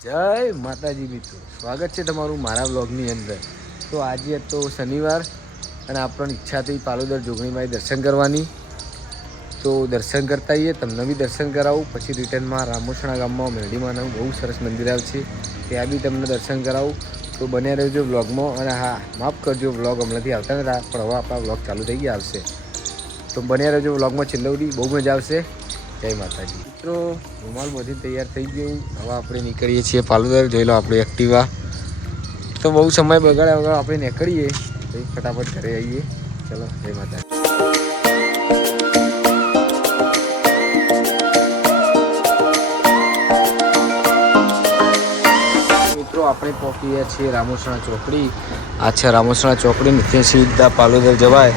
જય માતાજી મિત્રો, સ્વાગત છે તમારું મારા વ્લોગની અંદર। તો આજે તો શનિવાર અને આપણને ઈચ્છા થઈ પાલોદર જોગણીમાં દર્શન કરવાની। તો દર્શન કરતા આવીએ, તમને બી દર્શન કરાવું। પછી રિટર્નમાં રામોસણા ગામમાં મેરડીમાંનું બહુ સરસ મંદિર આવે છે, ત્યાં બી તમને દર્શન કરાવું। તો બન્યા રહેજો વ્લોગમાં। અને હા, માફ કરજો વ્લોગ હમણાંથી આવતા નતા, પણ હવે આપણા વ્લોગ ચાલુ થઈ ગયા આવશે। તો બન્યા રહેજો વ્લોગમાં છેલ્લે સુધી, બહુ મજા આવશે। જય માતાજી મિત્રો, રૂમાલ બધી તૈયાર થઈ ગયું। હવે આપણે નીકળીએ છીએ પાલોદર। જોઈ લો આપણી એક્ટિવા। તો બહુ સમય બગાડ્યા વગર આપણે નીકળીએ, ફટાફટ ઘરે આવીએ। ચલો, જય માતાજી। મિત્રો, આપણે પહોંચી ગયા છીએ રામોસણા ચોકડી। આ છે રામોસણા ચોકડી, ત્યાંથી સીધા પાલોદર જવાય।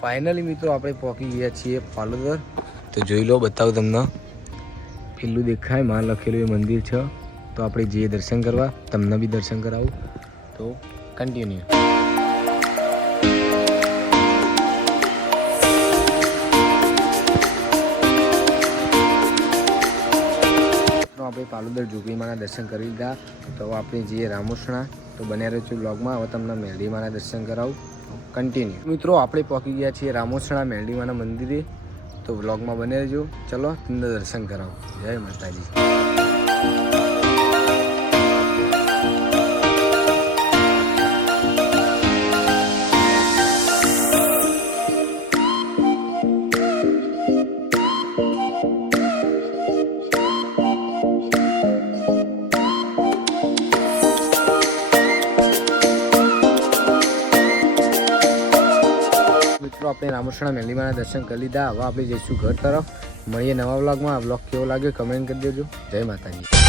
ફાઇનલી મિત્રો આપણે પહોંચી ગયા છીએ પાલોદર। તો જોઈ લો, બતાવું તમને। પેલું દેખાય માં લખેલું એ મંદિર છે। તો આપણે જઈએ દર્શન કરવા, તમને બી દર્શન કરાવું। તો કન્ટિન્યુ। આપણે પાલોદર જોગણીમાના દર્શન કરી લીધા। તો આપણે જઈએ રામોસણા। તો બન્યા રહેજો બ્લોગમાં। હવે તમને મેરડીમાના દર્શન કરાવું, કન્ટિન્યુ। મિત્રો, આપણે પહોંચી ગયા છીએ રામોસણા મેરડીમાના મંદિરે। તો વ્લોગમાં બને રહેજો। ચલો, તમને દર્શન કરાવો। જય માતાજી। મિત્રો, આપણે રામોસણા મેરડીમાના દર્શન કરી લીધા। હવે આપણે જઈશું ઘર તરફ। મળીએ નવા વ્લોગમાં। આ વ્લોગ કેવો લાગ્યો કમેન્ટ કરી દેજો। જય માતાજી।